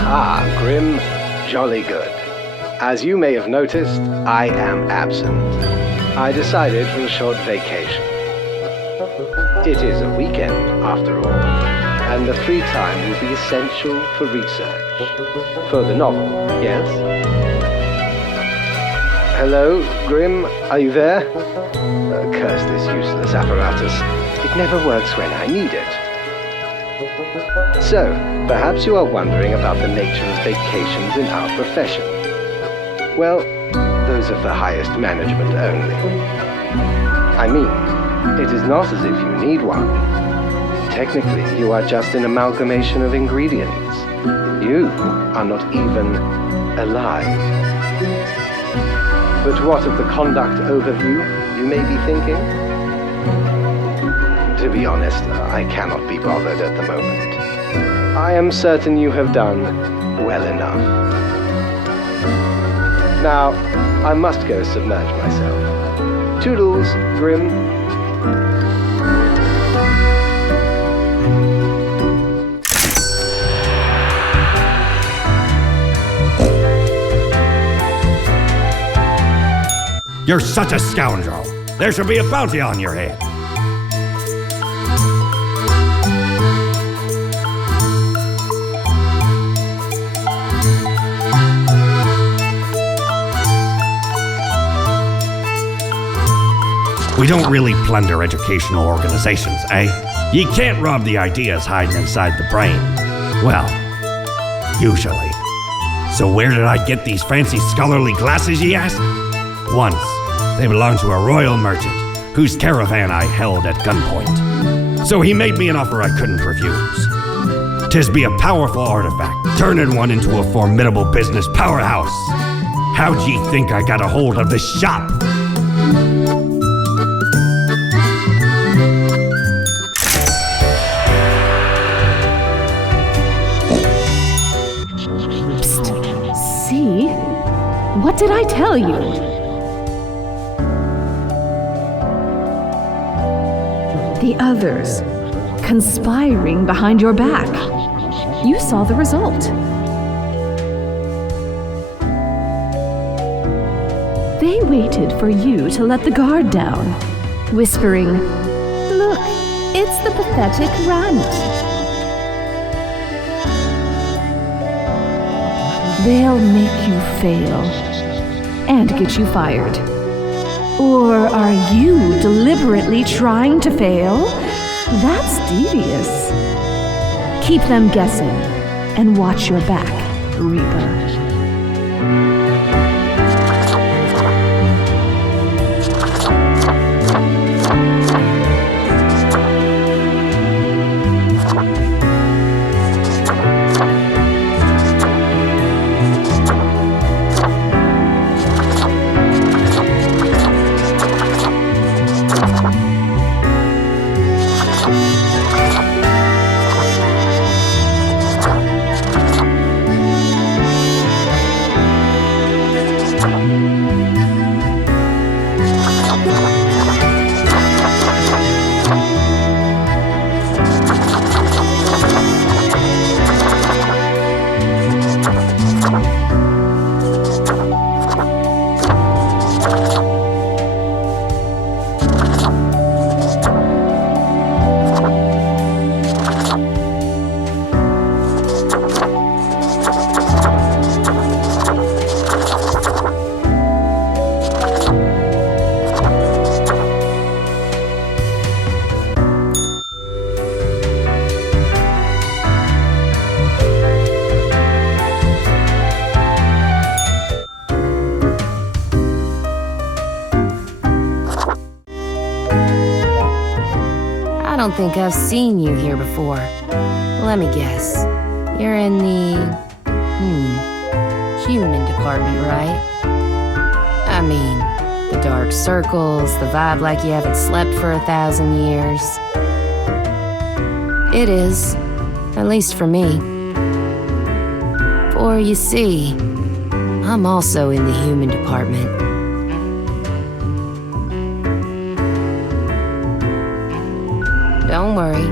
Aha, Grim, jolly good. As you may have noticed, I am absent. I decided for a short vacation. It is a weekend, after all, and the free time will be essential for research. For the novel, yes? Hello, Grim, are you there? Curse this useless apparatus. It never works when I need it. So, perhaps you are wondering about the nature of vacations in our profession. Well, those are for highest management only. I mean, it is not as if you need one. Technically, you are just an amalgamation of ingredients. You are not even alive. But what of the conduct overview, you may be thinking? To be honest, I cannot be bothered at the moment. I am certain you have done well enough. Now, I must go submerge myself. Toodles, Grim. You're such a scoundrel. There should be a bounty on your head. We don't really plunder educational organizations, eh? You can't rob the ideas hiding inside the brain. Well, usually. So where did I get these fancy scholarly glasses, ye ask? Once, they belonged to a royal merchant, whose caravan I held at gunpoint. So he made me an offer I couldn't refuse. 'Tis be a powerful artifact, turning one into a formidable business powerhouse. How'd ye think I got a hold of this shop? See? What did I tell you? The others, conspiring behind your back. You saw the result. They waited for you to let the guard down, whispering, "Look, it's the pathetic runt." They'll make you fail and get you fired. Or are you deliberately trying to fail? That's devious. Keep them guessing and watch your back, Reaper. I don't think I've seen you here before. Let me guess. You're in the... human department, right? I mean, the dark circles, the vibe like you haven't slept for 1,000 years. It is, at least for me. For you see, I'm also in the human department. Don't worry,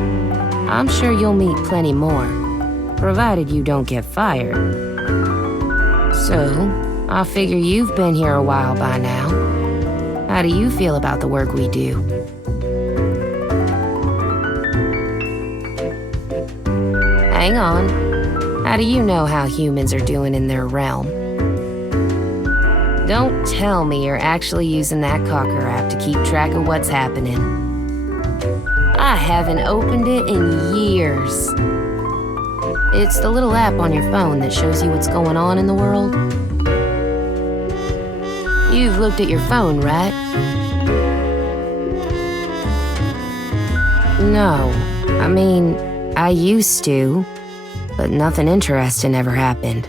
I'm sure you'll meet plenty more. provided you don't get fired. So, I figure you've been here a while by now. How do you feel about the work we do? Hang on. How do you know how humans are doing in their realm? Don't tell me you're actually using that Cocker app to keep track of what's happening. I haven't opened it in years. It's the little app on your phone that shows you what's going on in the world. You've looked at your phone, right? No. I mean, I used to, but nothing interesting ever happened.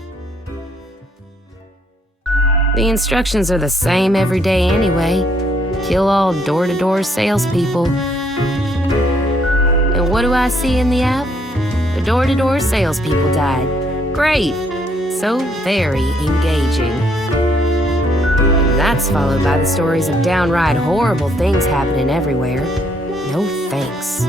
The instructions are the same every day anyway. Kill all door-to-door salespeople. And what do I see in the app? The door-to-door salespeople died. Great! So very engaging. And that's followed by the stories of downright horrible things happening everywhere. No thanks.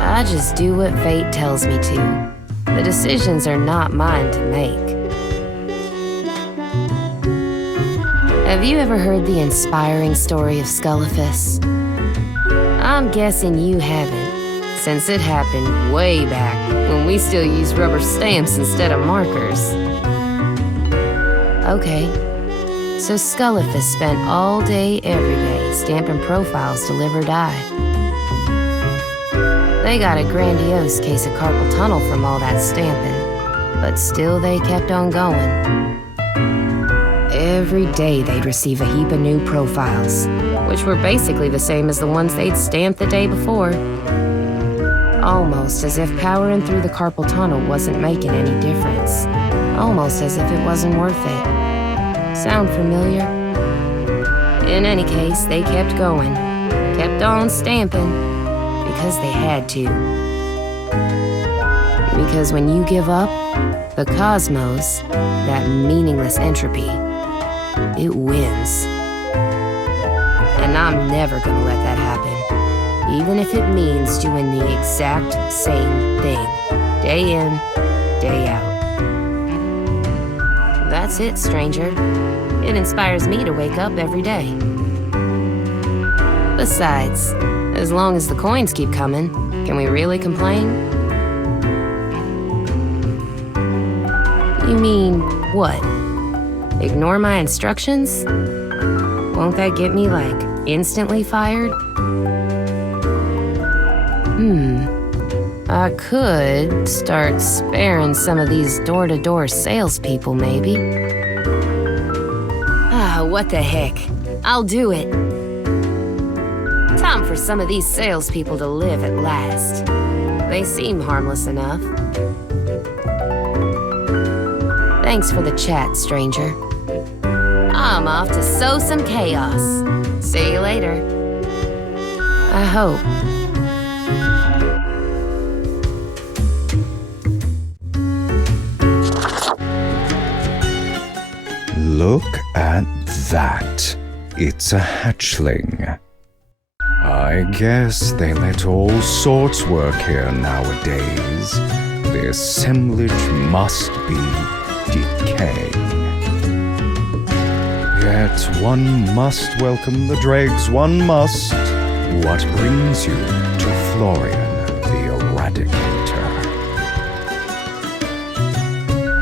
I just do what fate tells me to. The decisions are not mine to make. Have you ever heard the inspiring story of Scullifus? I'm guessing you haven't, since it happened way back when we still used rubber stamps instead of markers. Okay, so Scullifus spent all day, every day, stamping profiles to live or die. They got a grandiose case of carpal tunnel from all that stamping, but still they kept on going. Every day they'd receive a heap of new profiles, which were basically the same as the ones they'd stamped the day before. Almost as if powering through the carpal tunnel wasn't making any difference. Almost as if it wasn't worth it. Sound familiar? In any case, they kept going, kept on stamping. Because they had to. Because when you give up, the cosmos, that meaningless entropy, it wins. And I'm never gonna let that happen, even if it means doing the exact same thing, day in, day out. That's it, stranger. It inspires me to wake up every day. Besides, as long as the coins keep coming, can we really complain? You mean what? Ignore my instructions? Won't that get me, like, instantly fired? I could start sparing some of these door-to-door salespeople, maybe. What the heck? I'll do it. Time for some of these salespeople to live at last. They seem harmless enough. Thanks for the chat, stranger. I'm off to sow some chaos. See you later. I hope. Look at that. It's a hatchling. I guess they let all sorts work here nowadays. The assemblage must be decaying. Yet one must welcome the dregs, one must. What brings you to Florian the Eradicator?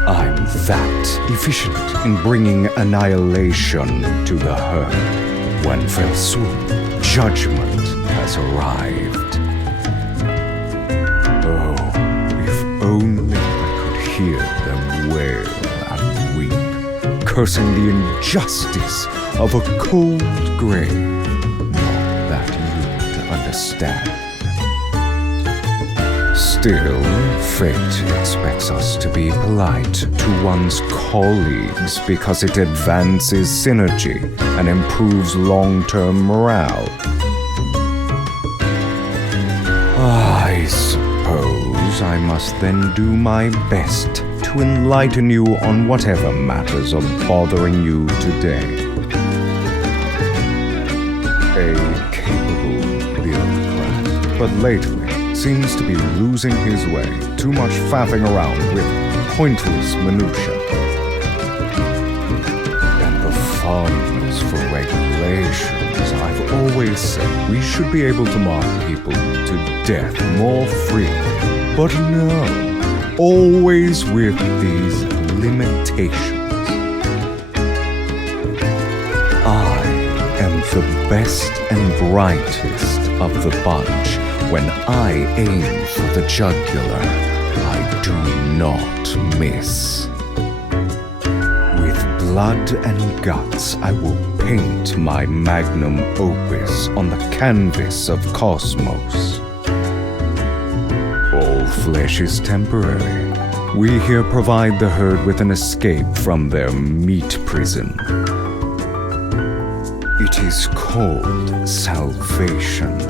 I'm that efficient in bringing annihilation to the herd. One fell swoop, judgment has arrived. Oh, if only I could hear them wail and weep, cursing the injustice of a cold grave. Not that you'd understand. Still, fate expects us to be polite to one's colleagues because it advances synergy and improves long-term morale. I suppose I must then do my best to enlighten you on whatever matters are bothering you today. a capable bureaucrat, but lately seems to be losing his way, too much faffing around with pointless minutiae. And the fondness for regulations. I've always said we should be able to mark people to death more freely, but no, always with these limitations. I am the best and brightest of the bunch. When I aim for the jugular, I do not miss. With blood and guts, I will paint my magnum opus on the canvas of cosmos. All flesh is temporary. We here provide the herd with an escape from their meat prison. It is called salvation,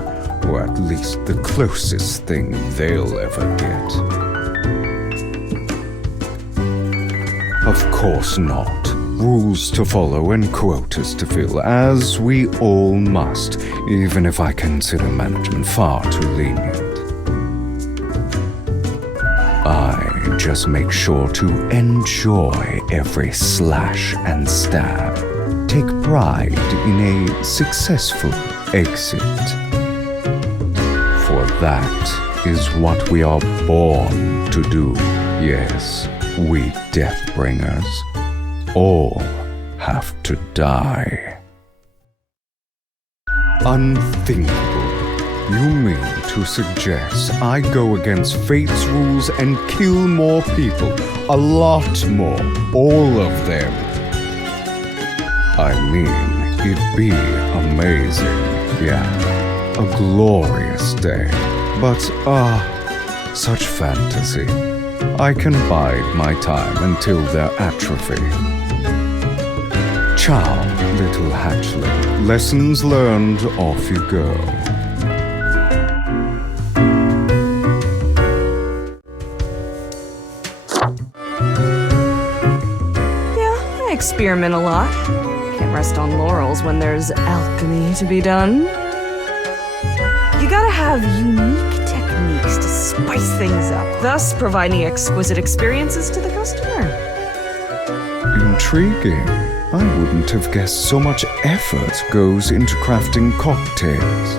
or at least the closest thing they'll ever get. Of course not. Rules to follow and quotas to fill, as we all must, even if I consider management far too lenient. I just make sure to enjoy every slash and stab. Take pride in a successful exit. For that is what we are born to do. Yes, we Deathbringers all have to die. Unthinkable. You mean to suggest I go against fate's rules and kill more people? A lot more. All of them. I mean, it'd be amazing. Yeah, a glorious day. But, such fantasy. I can bide my time until their atrophy. Ciao, little hatchling. Lessons learned, off you go. Yeah, I experiment a lot. Can't rest on laurels when there's alchemy to be done. You gotta have unique techniques to spice things up, thus providing exquisite experiences to the customer. Intriguing. I wouldn't have guessed so much effort goes into crafting cocktails.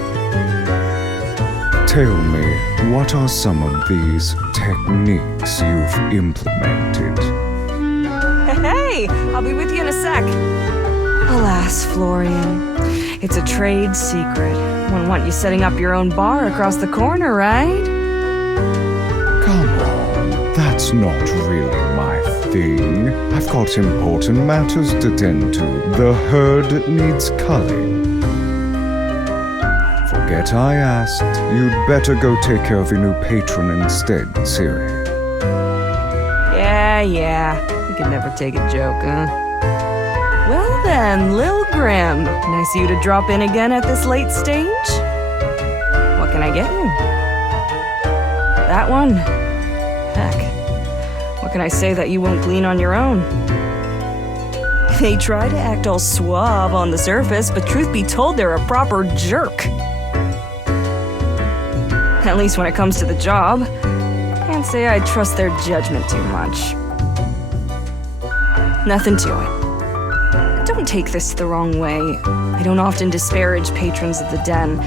Tell me, what are some of these techniques you've implemented? Hey, I'll be with you in a sec. Alas, Florian, it's a trade secret. Wouldn't want you setting up your own bar across the corner, right? Come on, that's not really my thing. I've got important matters to tend to. The herd needs culling. Forget I asked. You'd better go take care of your new patron instead, Siri. Yeah. You can never take a joke, huh? Well then, Lil Grim, nice of you to drop in again at this late stage. What can I get you? That one? Heck, what can I say that you won't glean on your own? They try to act all suave on the surface, but truth be told, they're a proper jerk. At least when it comes to the job. Can't say I trust their judgment too much. Nothing to it. Don't take this the wrong way. I don't often disparage patrons of the den.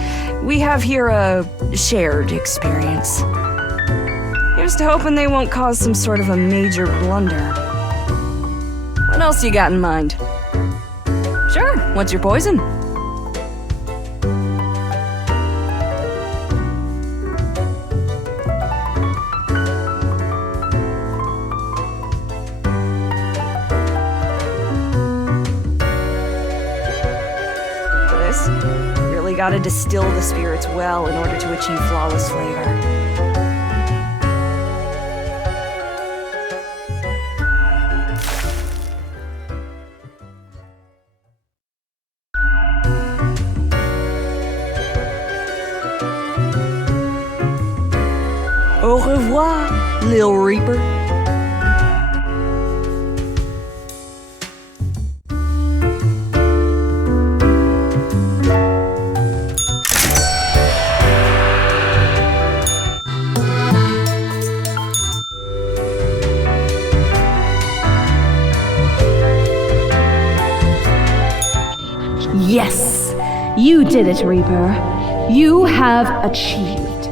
We have here a shared experience. Here's to hoping they won't cause some sort of a major blunder. What else you got in mind? Sure, what's your poison? Really gotta distill the spirits well in order to achieve flawless flavor. Au revoir, Lil Reaper. Yes, you did it, Reaper. You have achieved.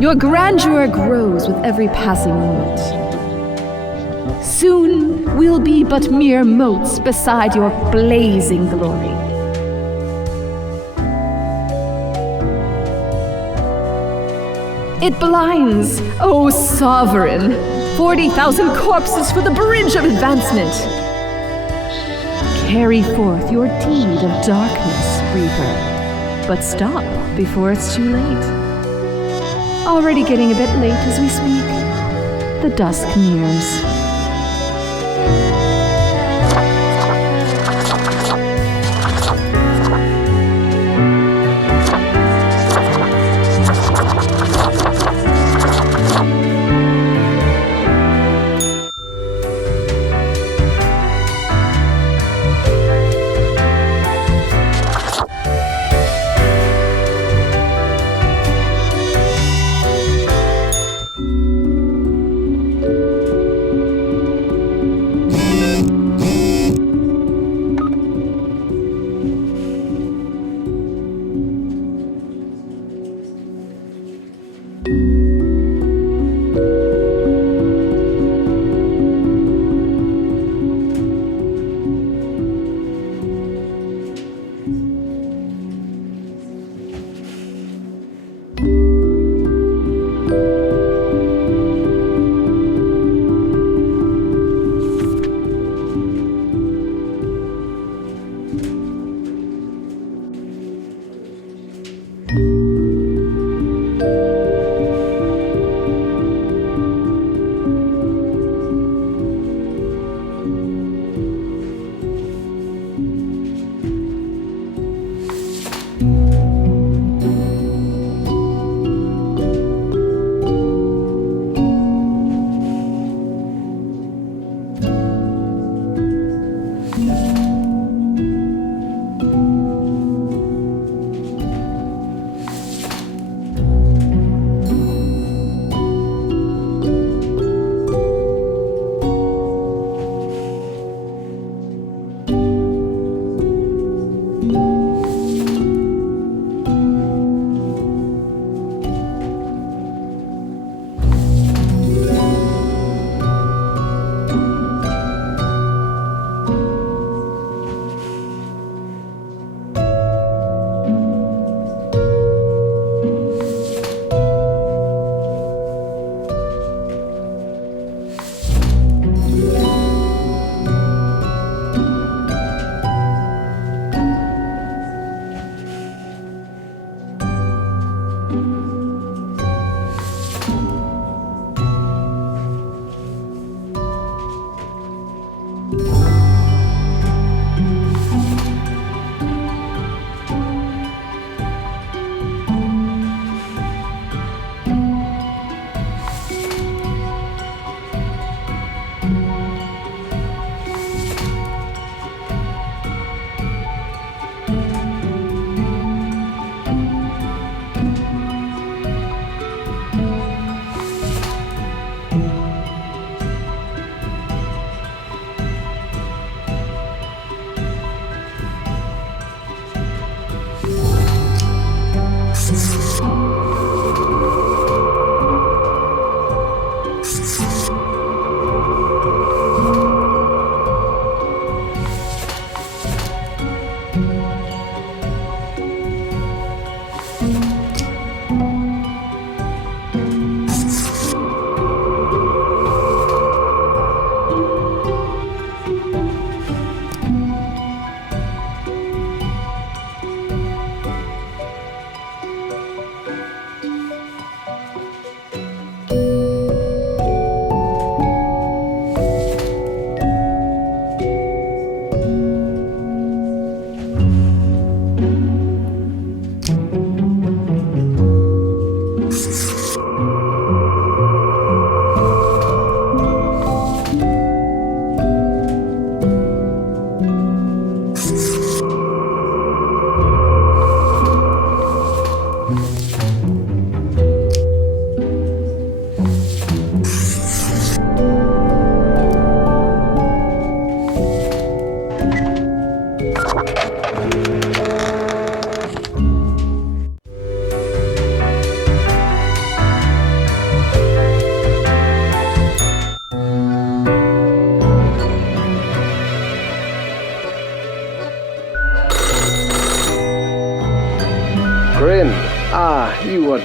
Your grandeur grows with every passing moment. Soon we'll be but mere motes beside your blazing glory. It blinds, O sovereign! 40,000 corpses for the bridge of advancement! Carry forth your deed of darkness, Reaper. But stop before it's too late. Already getting a bit late as we speak. The dusk nears.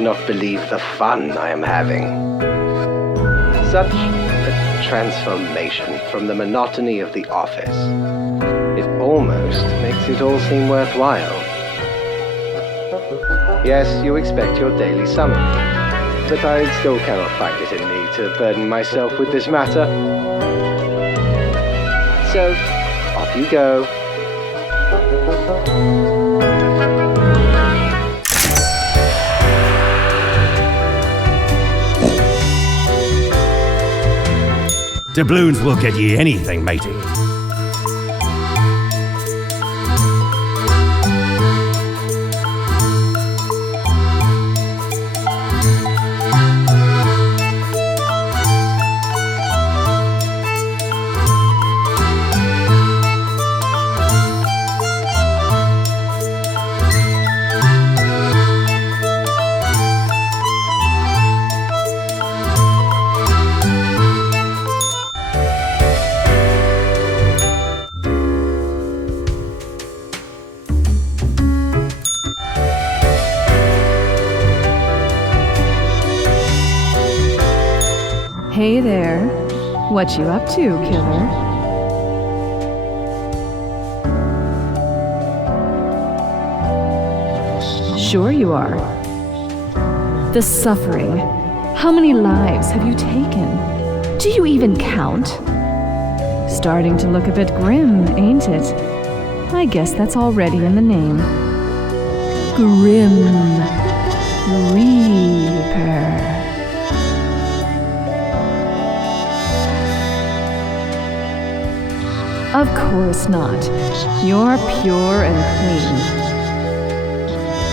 would not believe the fun I am having. Such a transformation from the monotony of the office. It almost makes it all seem worthwhile. Yes, you expect your daily summary, but I still cannot find it in me to burden myself with this matter. So, off you go. Doubloons will get ye anything, matey. Hey there. What you up to, killer? Sure you are. The suffering. How many lives have you taken? Do you even count? Starting to look a bit grim, ain't it? I guess that's already in the name. Grim Reaper. Of course not. You're pure and clean.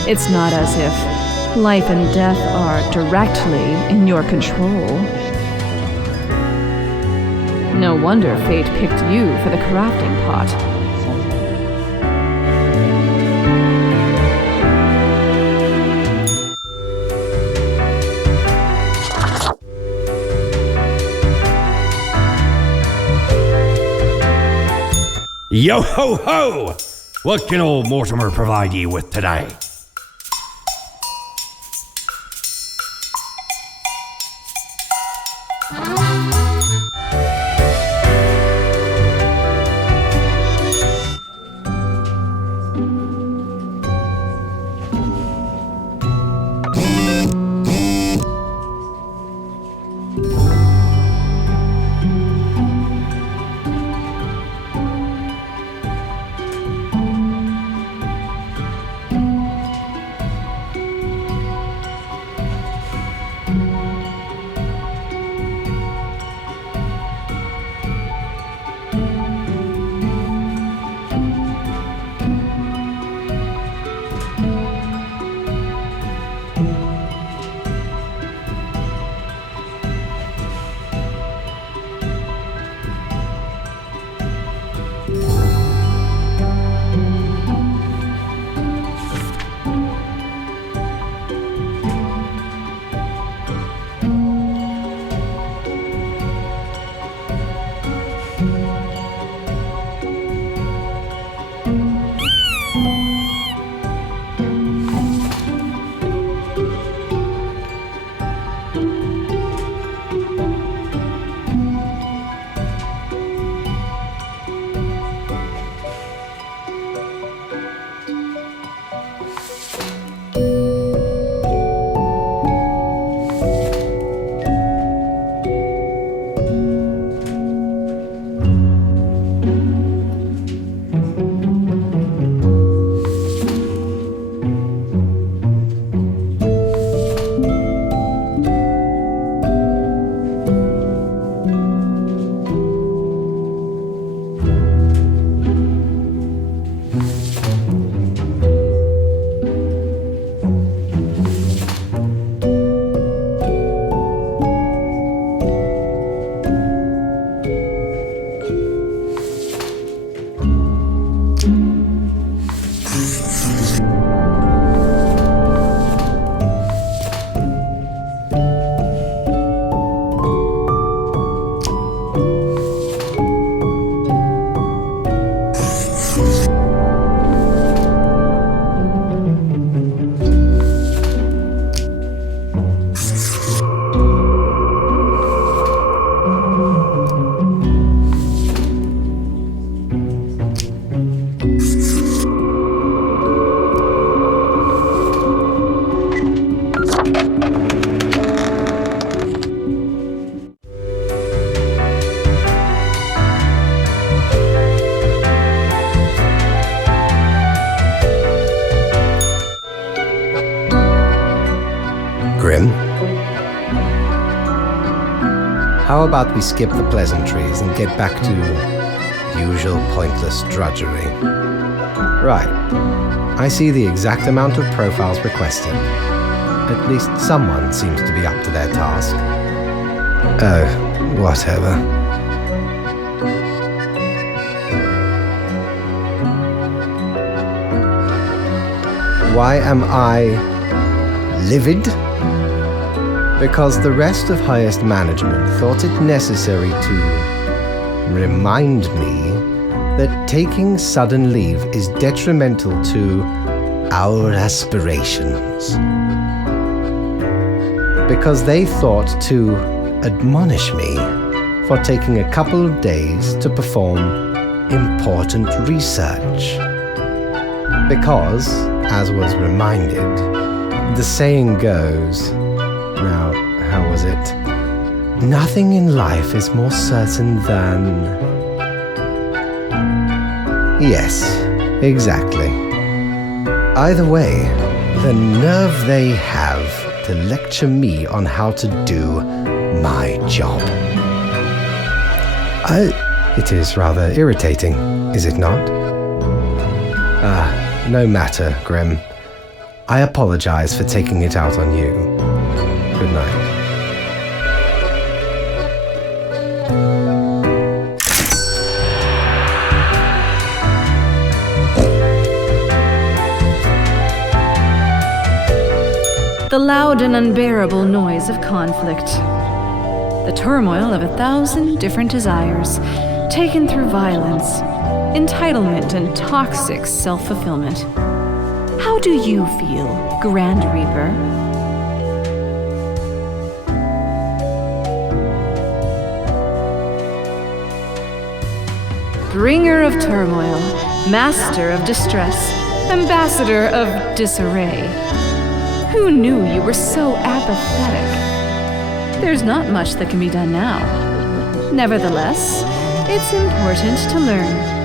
It's not as if life and death are directly in your control. No wonder fate picked you for the crafting pot. Yo ho ho! What can old Mortimer provide ye with today? Grim? How about we skip the pleasantries and get back to usual pointless drudgery? Right. I see the exact amount of profiles requested. At least someone seems to be up to their task. Oh, whatever. Why am I livid? Because the rest of highest management thought it necessary to remind me that taking sudden leave is detrimental to our aspirations. Because they thought to admonish me for taking a couple of days to perform important research. Because, as was reminded, the saying goes, now, how was it? Nothing in life is more certain than... Yes, exactly. Either way, the nerve they have to lecture me on how to do my job. It is rather irritating, is it not? No matter, Grim. I apologize for taking it out on you. Good night. The loud and unbearable noise of conflict. The turmoil of 1,000 different desires, taken through violence, entitlement, and toxic self-fulfillment. How do you feel, Grand Reaper? Bringer of turmoil, master of distress, ambassador of disarray. Who knew you were so apathetic? There's not much that can be done now. Nevertheless, it's important to learn.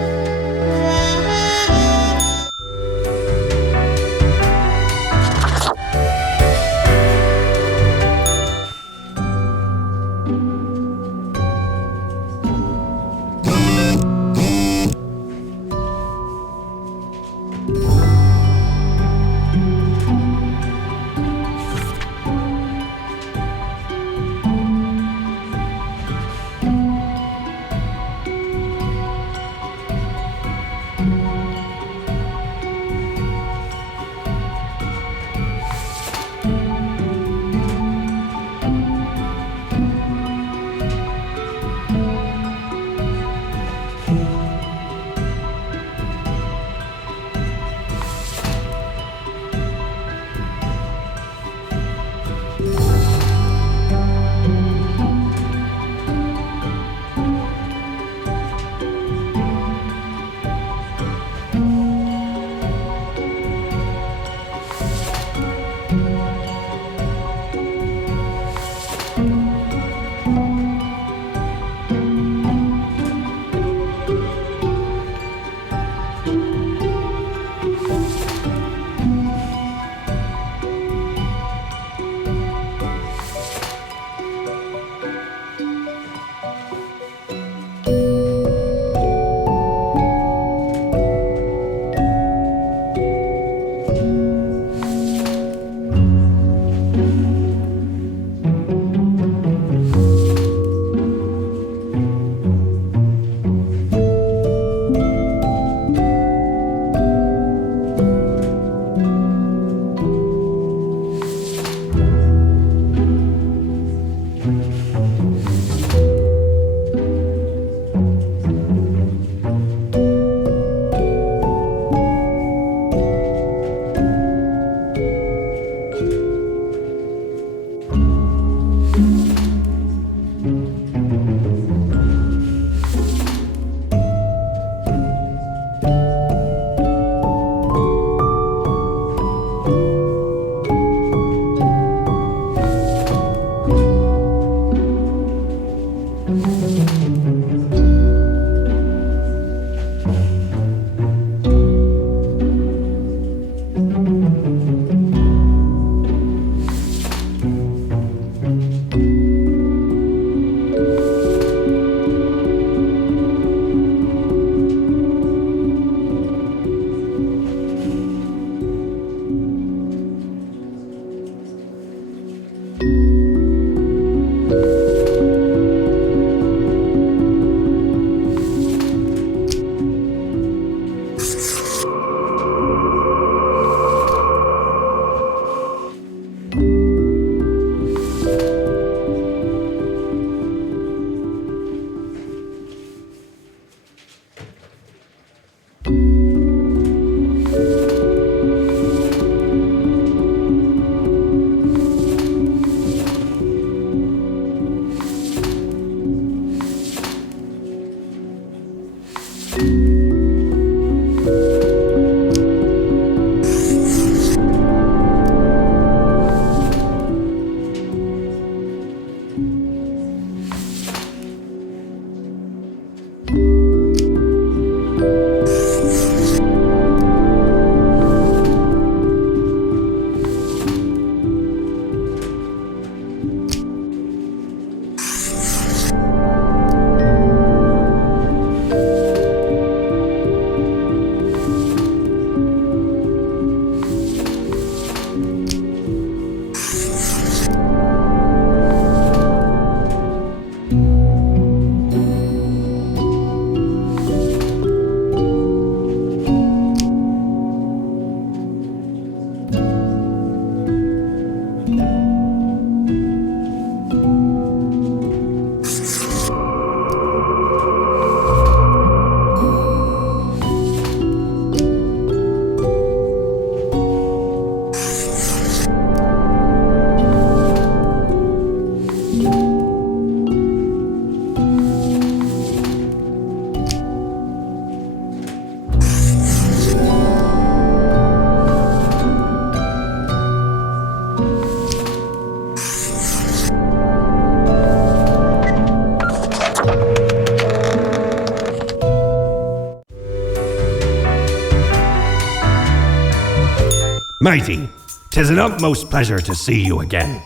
Matey, 'tis an utmost pleasure to see you again.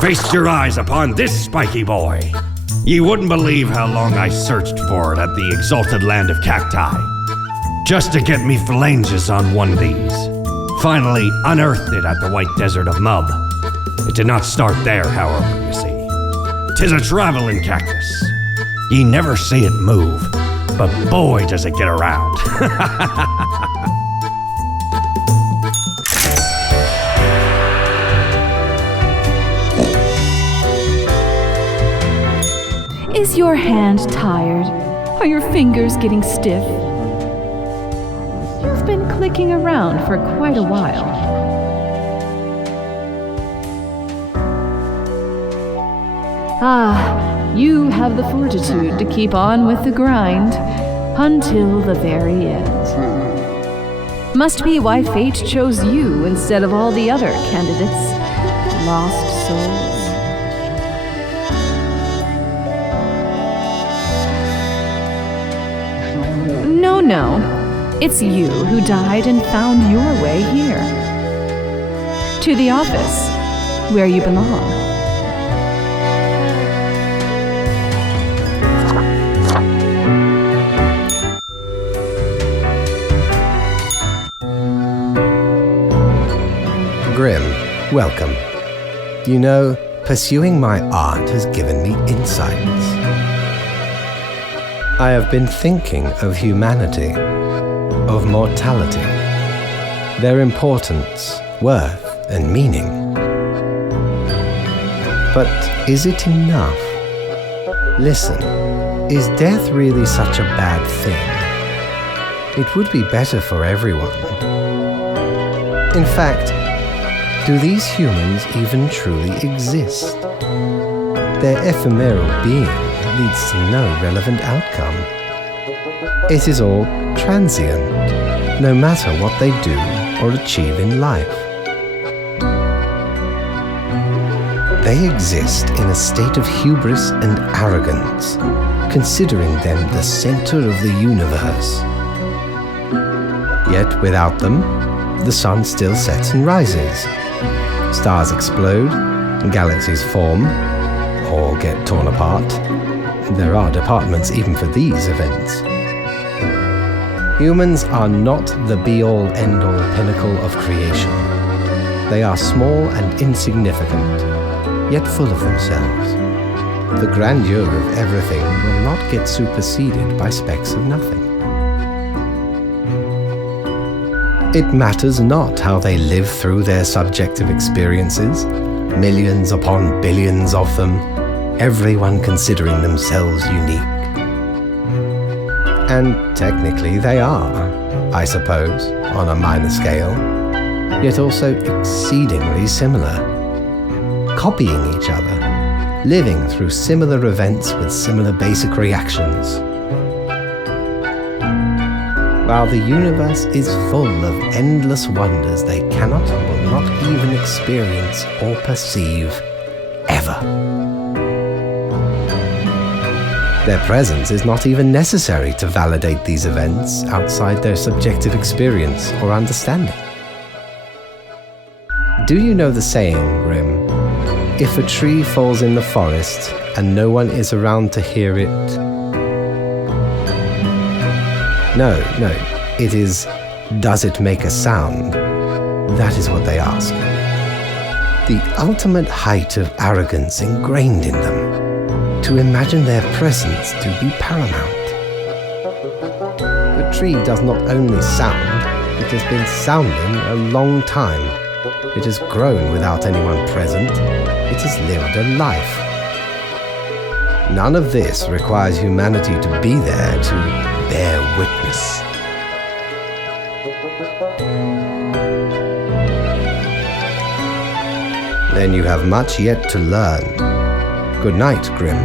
Feast your eyes upon this spiky boy. Ye wouldn't believe how long I searched for it at the exalted land of cacti, just to get me phalanges on one of these. Finally unearthed it at the White Desert of Mub. It did not start there, however, you see. 'Tis a traveling cactus. Ye never see it move, but boy does it get around. Is your hand tired? Are your fingers getting stiff? You've been clicking around for quite a while. Ah, you have the fortitude to keep on with the grind until the very end. Must be why fate chose you instead of all the other candidates. Lost souls. No, it's you who died and found your way here. To the office, where you belong. Grim, welcome. You know, pursuing my art has given me insights. I have been thinking of humanity, of mortality, their importance, worth, and meaning. But is it enough? Listen, is death really such a bad thing? It would be better for everyone. In fact, do these humans even truly exist? Their ephemeral being leads to no relevant outcome. It is all transient, no matter what they do or achieve in life. They exist in a state of hubris and arrogance, considering them the center of the universe. Yet without them, the sun still sets and rises. Stars explode, galaxies form, or get torn apart. There are departments even for these events. Humans are not the be-all, end-all pinnacle of creation. They are small and insignificant, yet full of themselves. The grandeur of everything will not get superseded by specks of nothing. It matters not how they live through their subjective experiences, millions upon billions of them, everyone considering themselves unique. And technically they are, I suppose, on a minor scale, yet also exceedingly similar, copying each other, living through similar events with similar basic reactions. While the universe is full of endless wonders they cannot or will not even experience or perceive, ever. Their presence is not even necessary to validate these events outside their subjective experience or understanding. Do you know the saying, Grim? If a tree falls in the forest and no one is around to hear it... No, it is, does it make a sound? That is what they ask. The ultimate height of arrogance ingrained in them, to imagine their presence to be paramount. The tree does not only sound, it has been sounding a long time. It has grown without anyone present. It has lived a life. None of this requires humanity to be there to bear witness. Then you have much yet to learn. Good night, Grim.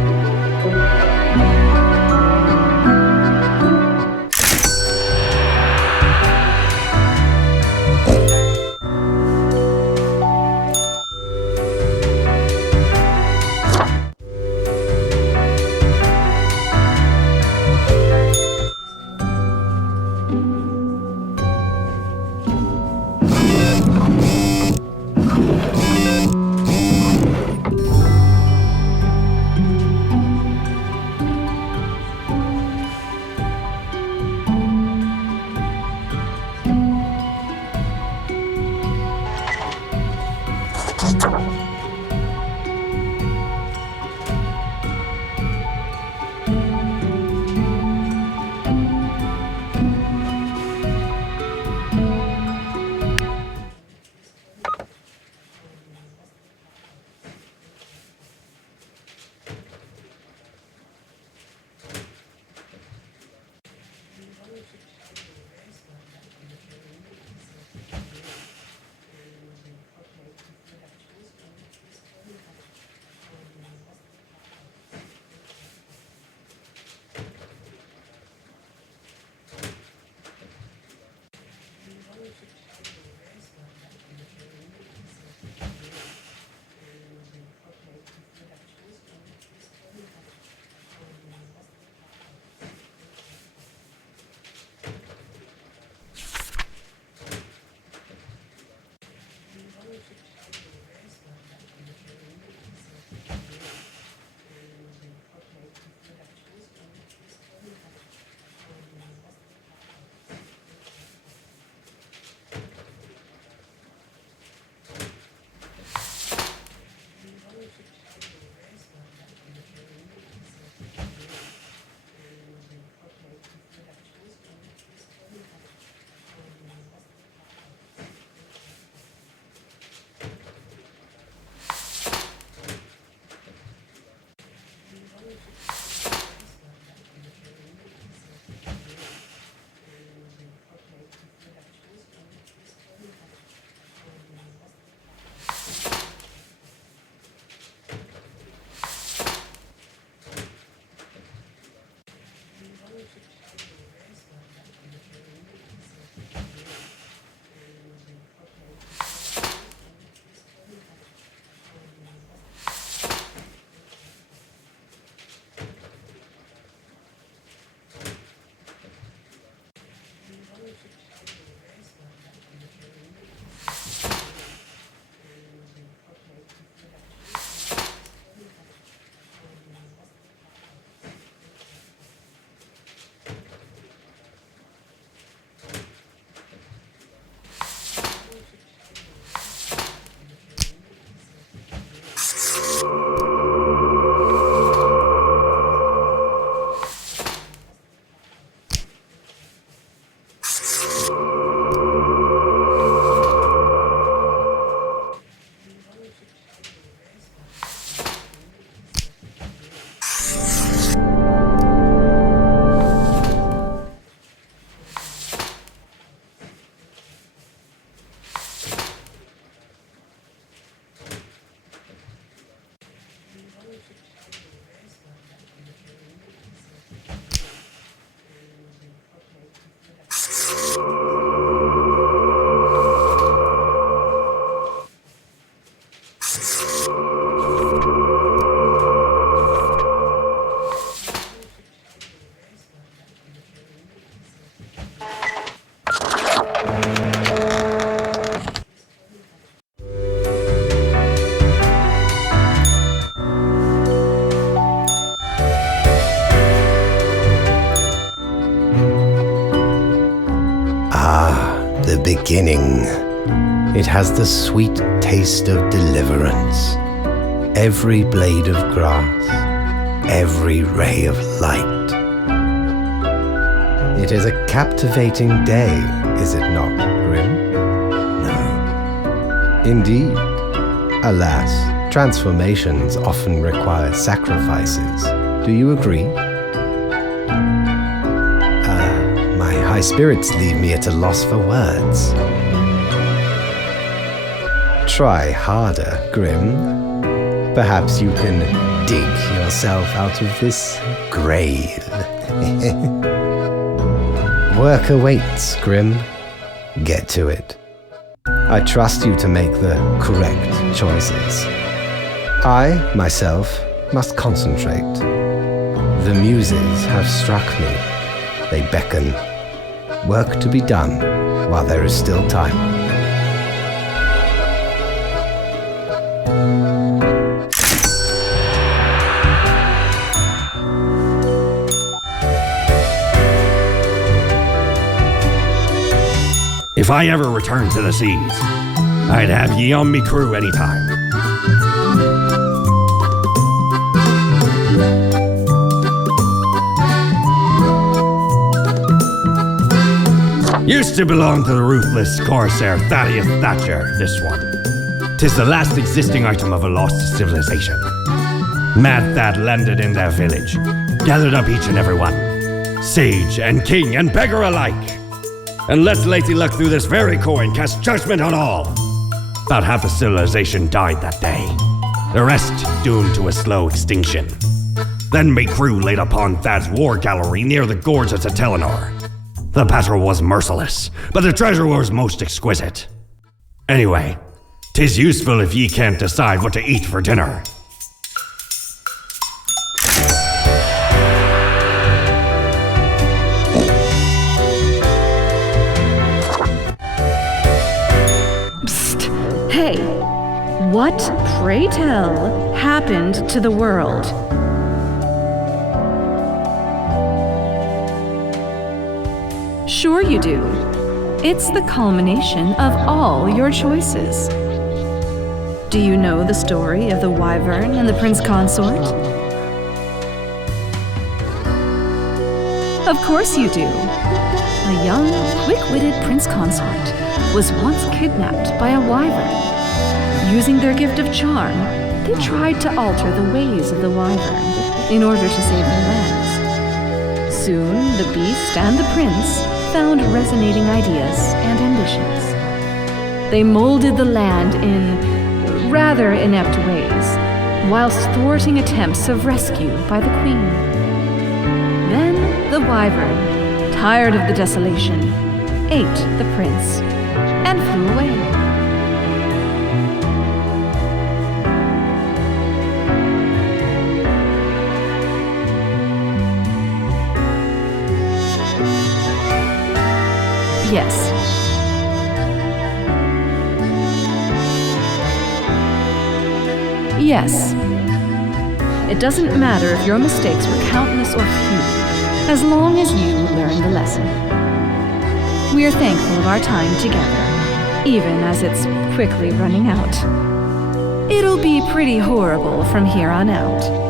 the beginning. It has the sweet taste of deliverance. Every blade of grass, every ray of light. It is a captivating day, is it not, Grim? No. Indeed. Alas, transformations often require sacrifices. Do you agree? My high spirits leave me at a loss for words. Try harder, Grim. Perhaps you can dig yourself out of this grave. Work awaits, Grim. Get to it. I trust you to make the correct choices. I, myself, must concentrate. The muses have struck me. They beckon. Work to be done while there is still time. If I ever return to the seas, I'd have ye on me crew anytime. Used to belong to the ruthless corsair Thaddeus Thatcher, this one. 'Tis the last existing item of a lost civilization. Mad Thad landed in their village, gathered up each and every one, sage and king and beggar alike, and let Lady Luck through this very coin cast judgment on all. About half the civilization died that day, the rest doomed to a slow extinction. Then me crew laid upon Thad's war gallery near the gorge of Telenor. The battle was merciless, but the treasure was most exquisite. Anyway, 'tis useful if ye can't decide what to eat for dinner. Hey, what, pray tell, happened to the world? Sure you do. It's the culmination of all your choices. Do you know the story of the wyvern and the prince consort? Of course you do. A young, quick-witted prince consort was once kidnapped by a wyvern. Using their gift of charm, they tried to alter the ways of the wyvern in order to save their lands. Soon, the beast and the prince found resonating ideas and ambitions. They molded the land in rather inept ways, whilst thwarting attempts of rescue by the queen. Then the wyvern, tired of the desolation, ate the prince and flew away. Yes. Yes. It doesn't matter if your mistakes were countless or few, as long as you learn the lesson. We are thankful of our time together, even as it's quickly running out. It'll be pretty horrible from here on out.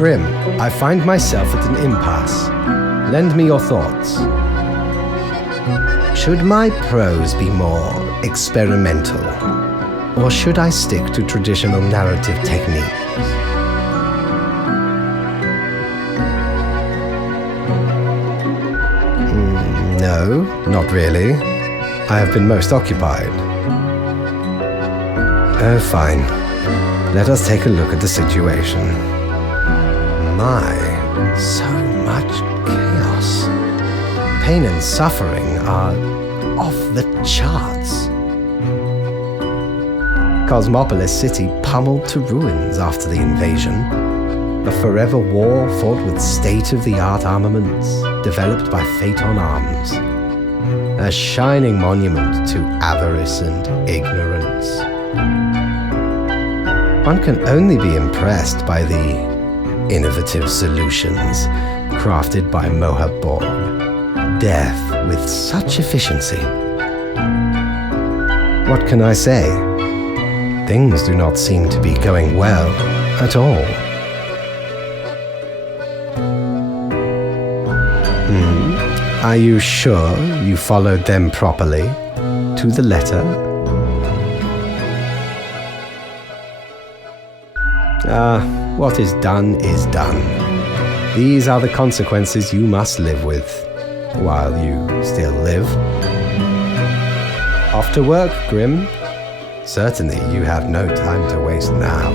Grim, I find myself at an impasse. Lend me your thoughts. Should my prose be more experimental, or should I stick to traditional narrative techniques? No, not really. I have been most occupied. Oh, fine. Let us take a look at the situation. My, so much chaos. Pain and suffering are off the charts. Cosmopolis City pummeled to ruins after the invasion. A forever war fought with state-of-the-art armaments developed by Phaeton Arms. A shining monument to avarice and ignorance. One can only be impressed by the innovative solutions crafted by Mohaborg. Death with such efficiency. What can I say? Things do not seem to be going well at all. Are you sure you followed them properly, to the letter? What is done is done. These are the consequences you must live with, while you still live. Off to work, Grim. Certainly you have no time to waste now.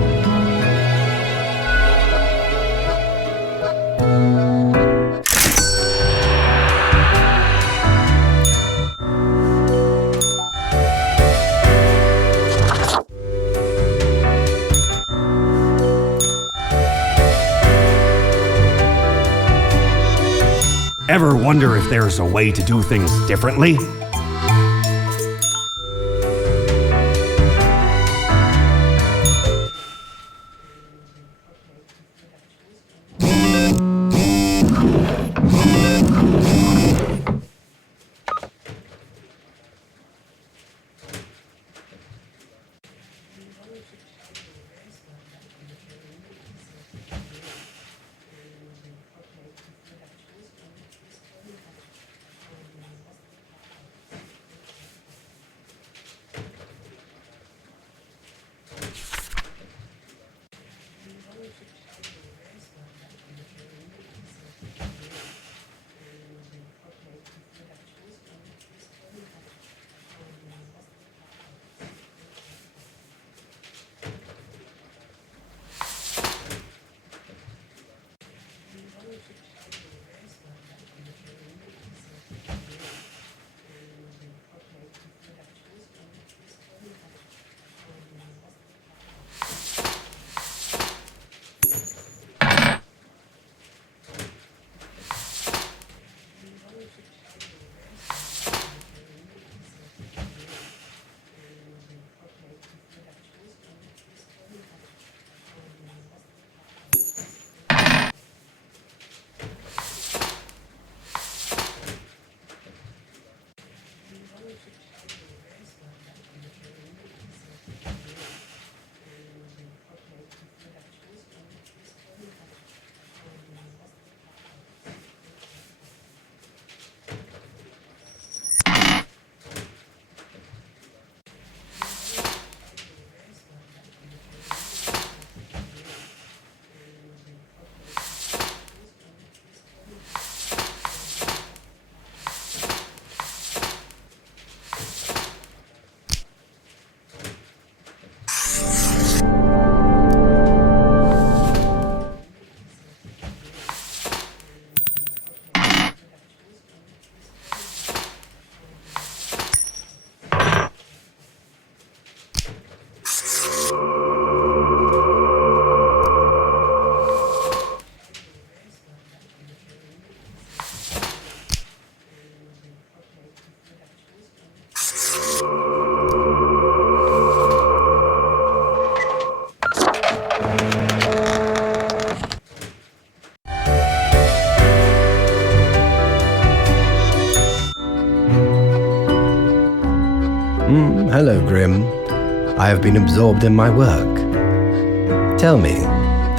Ever wonder if there's a way to do things differently? Hello, Grim. I have been absorbed in my work. Tell me,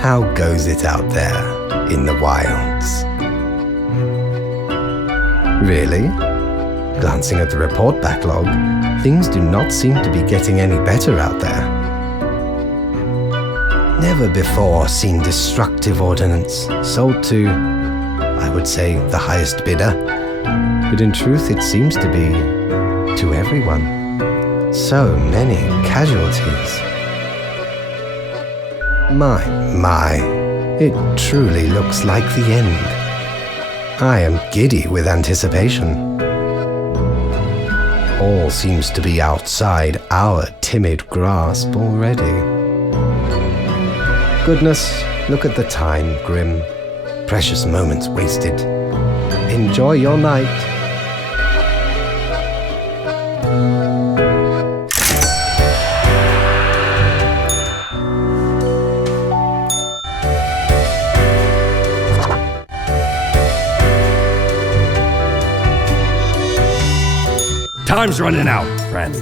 How goes it out there in the wilds? Really? Glancing at the report backlog, things do not seem to be getting any better out there. Never before seen destructive ordnance sold to, I would say, the highest bidder. But in truth, it seems to be to everyone. So many casualties. My, it truly looks like the end. I am giddy with anticipation. All seems to be outside our timid grasp already. Goodness, look at the time, Grim. Precious moments wasted. Enjoy your night. Time's running out, friend.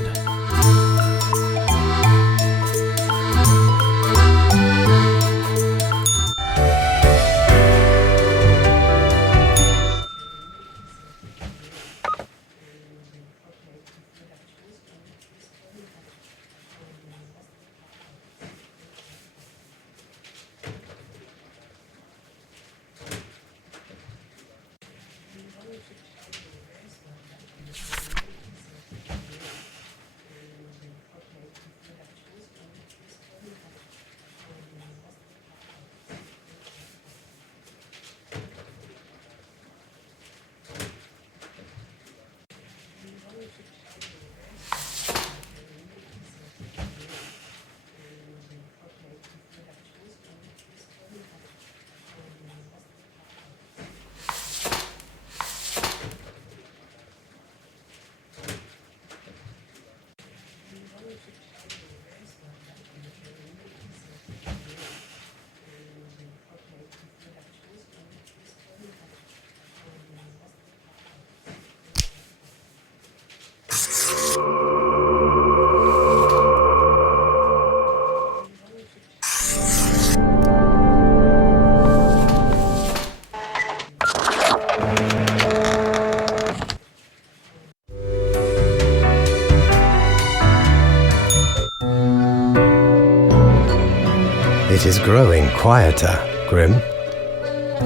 It is growing quieter, Grim.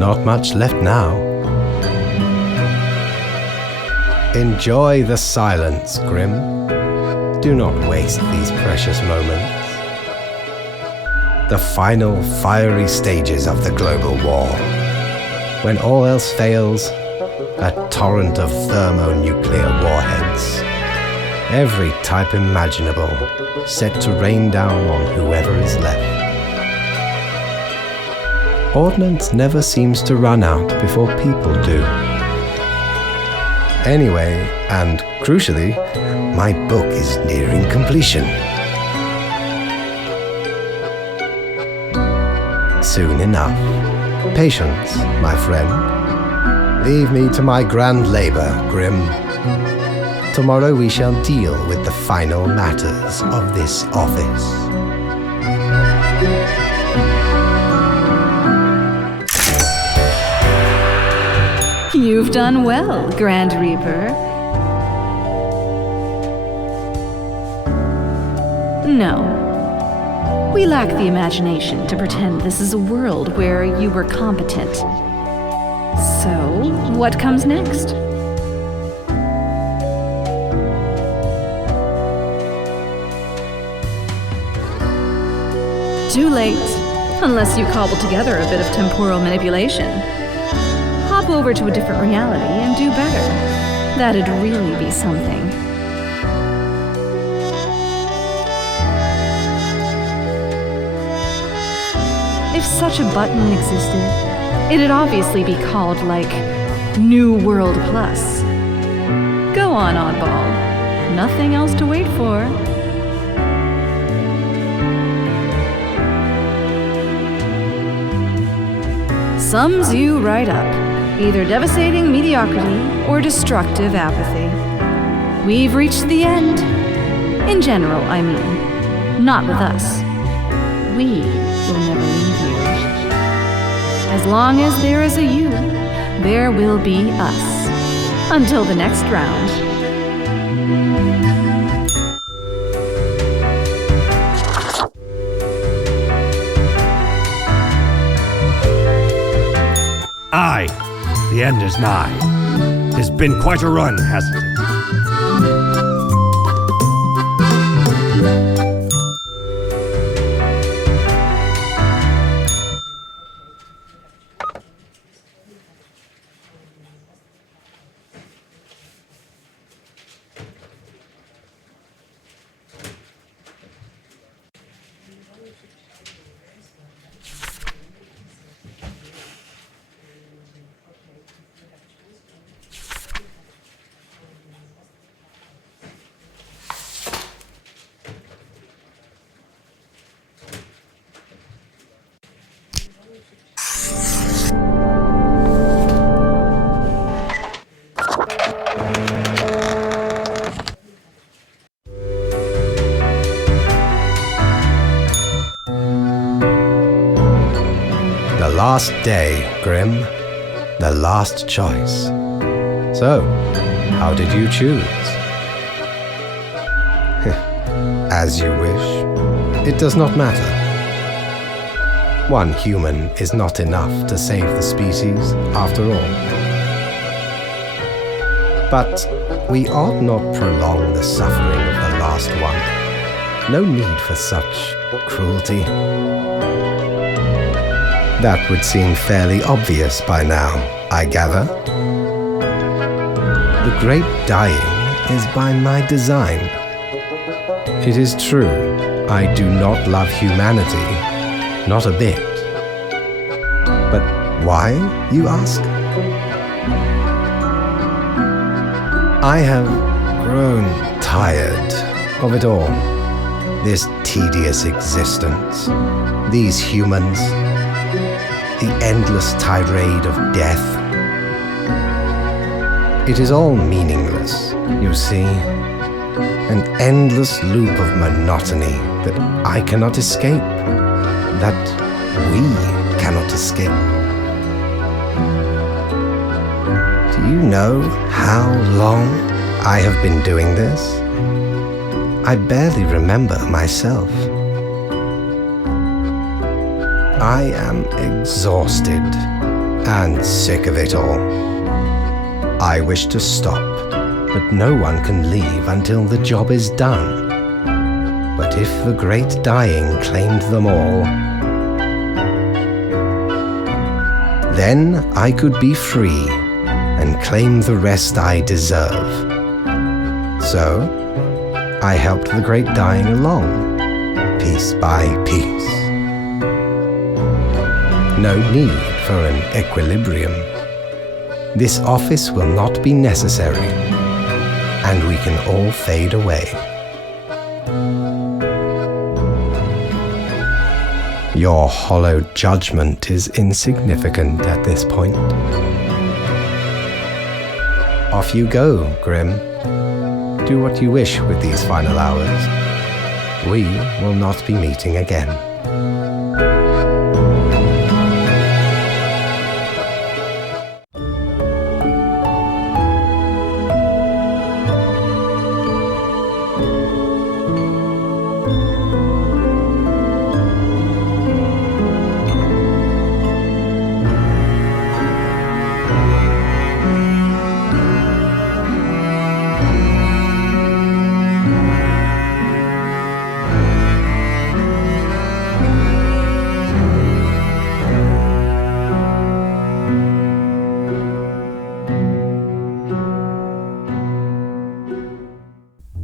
Not much left now. Enjoy the silence, Grim. Do not waste these precious moments. The final fiery stages of the global war. When all else fails, a torrent of thermonuclear warheads. Every type imaginable, set to rain down on whoever is left. Ordnance never seems to run out before people do. Anyway, and crucially, my book is nearing completion. Soon enough. Patience, my friend. Leave me to my grand labor, Grim. Tomorrow we shall deal with the final matters of this office. You've done well, Grand Reaper. No. We lack the imagination to pretend this is a world where you were competent. So, what comes next? Too late, unless you cobble together a bit of temporal manipulation. Hop over to a different reality and do better. That'd really be something. If such a button existed, it'd obviously be called, like, New World Plus. Go on, oddball. Nothing else to wait for. Sums you right up. Either devastating mediocrity or destructive apathy. We've reached the end. In general, I mean. Not with us. We will never leave you. As long as there is a you, there will be us. Until the next round. Aye, the end is nigh. It's been quite a run, hasn't it? The last day, Grim. The last choice. So, how did you choose? As you wish. It does not matter. One human is not enough to save the species, after all. But we ought not prolong the suffering of the last one. No need for such cruelty. That would seem fairly obvious by now, I gather. The great dying is by my design. It is true, I do not love humanity, not a bit. But why, you ask? I have grown tired of it all. This tedious existence, these humans, the endless tirade of death. It is all meaningless, you see. An endless loop of monotony that I cannot escape, that we cannot escape. Do you know how long I have been doing this? I barely remember myself. I am exhausted and sick of it all. I wish to stop, but no one can leave until the job is done. But if the great dying claimed them all, then I could be free and claim the rest I deserve. So, I helped the great dying along, piece by piece. No need for an equilibrium. This office will not be necessary, and we can all fade away. Your hollow judgment is insignificant at this point. Off you go, Grim. Do what you wish with these final hours. We will not be meeting again.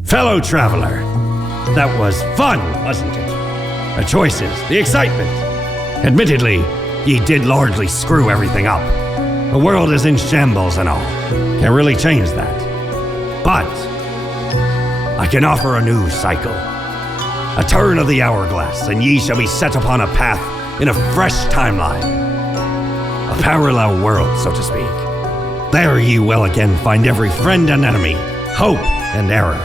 Fellow traveler, that was fun, wasn't it? The choices, the excitement. Admittedly, ye did largely screw everything up. The world is in shambles and all. Can't really change that. But I can offer a new cycle. A turn of the hourglass, and ye shall be set upon a path in a fresh timeline. A parallel world, so to speak. There ye will again find every friend and enemy, hope and error.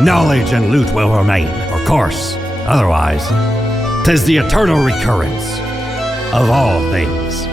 Knowledge and loot will remain, of course. Otherwise, 'tis the eternal recurrence. of all things.